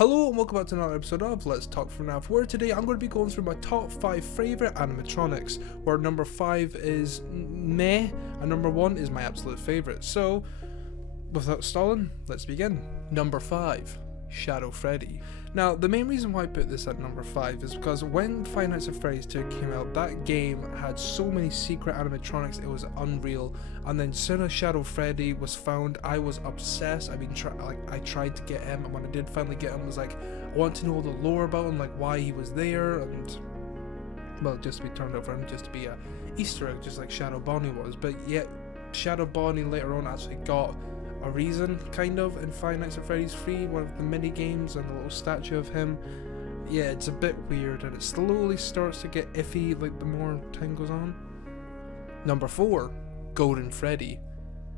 Hello and welcome back to another episode of Let's Talk FNAF, where today I'm going to be going through my top 5 favourite animatronics, where number 5 is meh, and number 1 is my absolute favourite. So, without stalling, let's begin. Number 5, Shadow Freddy. Now, the main reason why I put this at number 5 is because when Five Nights at Freddy's 2 came out, that game had so many secret animatronics, it was unreal. And then soon as Shadow Freddy was found, I was obsessed. I tried to get him, and when I did finally get him, I was like, I want to know all the lore about him, like why he was there, and well, just to be turned out for him just to be a Easter egg, just like Shadow Bonnie was. But yet, Shadow Bonnie later on actually got a reason, kind of, in Five Nights at Freddy's 3, one of the mini games and a little statue of him. Yeah, it's a bit weird, and it slowly starts to get iffy like the more time goes on. Number 4, Golden Freddy.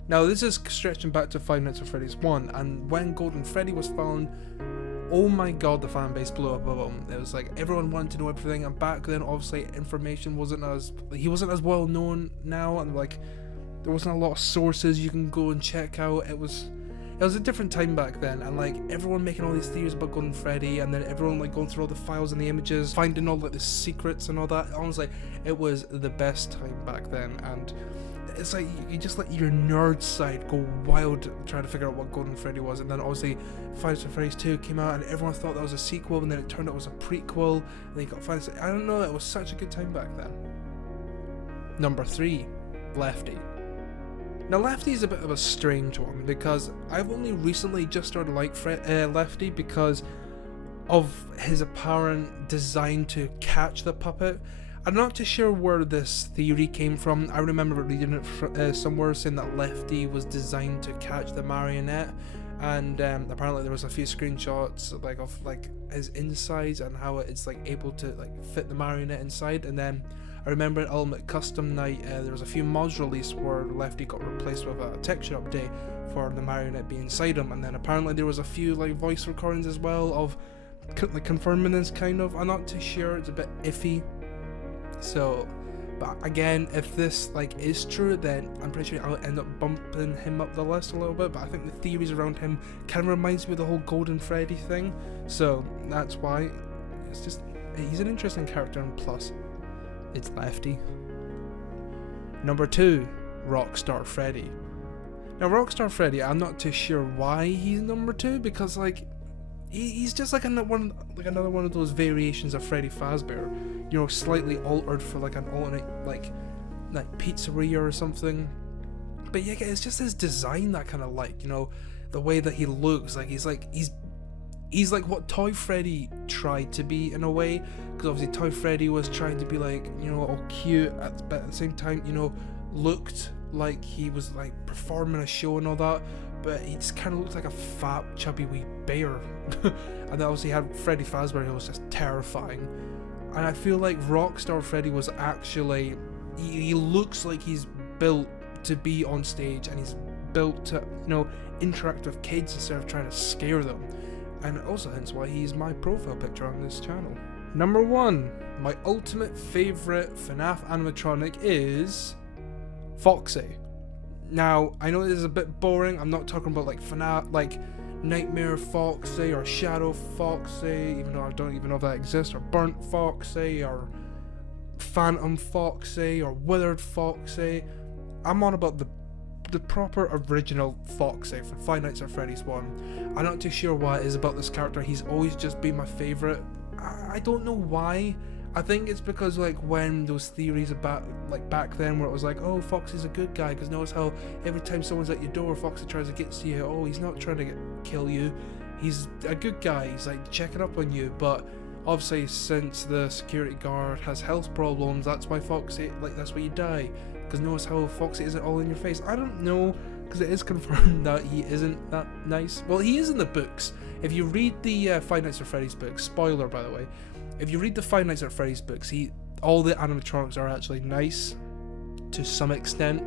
Now this is stretching back to Five Nights at Freddy's 1, and when Golden Freddy was found, oh my god, the fan base blew up about him. It was like everyone wanted to know everything, and back then obviously information wasn't as well known now, and like there wasn't a lot of sources you can go and check out. It was a different time back then, and like everyone making all these theories about Golden Freddy, and then everyone like going through all the files and the images, finding all like the secrets and all that. Honestly, it was the best time back then, and it's like you just let your nerd side go wild trying to figure out what Golden Freddy was. And then obviously Five Nights at Freddy's 2 came out, and everyone thought that was a sequel, and then it turned out it was a prequel, and then you got Five Nights. I don't know, it was such a good time back then. Number 3, Lefty. Now Lefty is a bit of a strange one, because I've only recently just started to like Lefty because of his apparent design to catch the puppet. I'm not too sure where this theory came from. I remember reading it somewhere saying that Lefty was designed to catch the marionette, and apparently there was a few screenshots like of like his insides and how it's like able to like fit the marionette inside. And then I remember at Ultimate Custom Night there was a few mods released where Lefty got replaced with a texture update for the marionette being inside him, and then apparently there was a few like voice recordings as well of like confirming this kind of. I'm not too sure, it's a bit iffy. So, but again, if this like is true, then I'm pretty sure I'll end up bumping him up the list a little bit. But I think the theories around him kind of reminds me of the whole Golden Freddy thing, so that's why it's just, he's an interesting character, and plus it's Lefty. Number 2, Rockstar Freddy. Now Rockstar Freddy, I'm not too sure why he's number 2, because like he's just like another one of those variations of Freddy Fazbear, you know, slightly altered for like an alternate like pizzeria or something. But yeah, it's just his design that kind of like, you know, the way that he looks, like he's like what Toy Freddy tried to be in a way, because obviously Toy Freddy was trying to be like, you know, all cute, but at the same time, you know, looked like he was like performing a show and all that, but he just kind of looked like a fat, chubby wee bear. And then obviously had Freddy Fazbear, who was just terrifying. And I feel like Rockstar Freddy was actually, he looks like he's built to be on stage, and he's built to, you know, interact with kids instead of trying to scare them. And also hence why he's my profile picture on this channel. Number 1, my ultimate favourite FNAF animatronic is Foxy. Now, I know this is a bit boring. I'm not talking about like FNAF, like Nightmare Foxy or Shadow Foxy, even though I don't even know if that exists, or Burnt Foxy, or Phantom Foxy, or Withered Foxy. I'm on about the proper original Foxy from Five Nights at Freddy's 1. I'm not too sure what it is about this character. He's always just been my favourite. I don't know why. I think it's because like when those theories about like back then where it was like, oh, Foxy's a good guy, because notice how every time someone's at your door, Foxy tries to get to you. Oh, he's not trying to kill you, he's a good guy, he's like checking up on you. But obviously since the security guard has health problems, that's why Foxy, like that's why you die, because notice how Foxy isn't all in your face. I don't know, because it is confirmed that he isn't that nice. Well, he is in the books. If you read the Five Nights at Freddy's books, spoiler by the way, if you read the Five Nights at Freddy's books, all the animatronics are actually nice to some extent,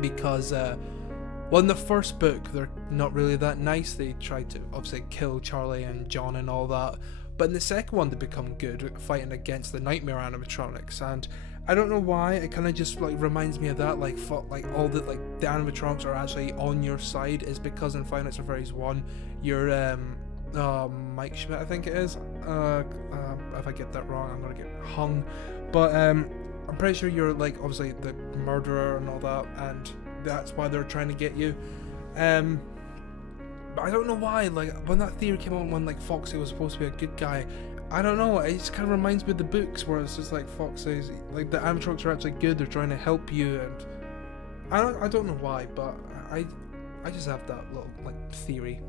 because well, in the first book they're not really that nice. They try to obviously kill Charlie and John and all that, but in the second one they become good, fighting against the Nightmare animatronics. And I don't know why, it kind of just like reminds me of that, like all the the animatronics are actually on your side, is because in Five Nights at Freddy's 1 you're Mike Schmidt, I think it is. If I get that wrong, I'm gonna get hung. But I'm pretty sure you're like obviously the murderer and all that, and that's why they're trying to get you. But I don't know why. Like when that theory came out, when like Foxy was supposed to be a good guy, I don't know. It just kind of reminds me of the books where it's just like Foxy's like the animatronics are actually good. They're trying to help you, and I don't know why, but I just have that little like theory.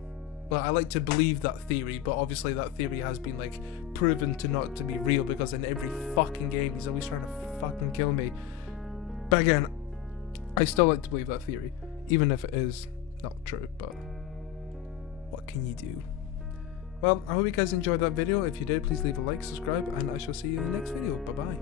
Well, I like to believe that theory, but obviously that theory has been like proven to not to be real, because in every fucking game he's always trying to fucking kill me. But again, I still like to believe that theory, even if it is not true, but what can you do? Well, I hope you guys enjoyed that video. If you did, please leave a like, subscribe, and I shall see you in the next video. Bye bye.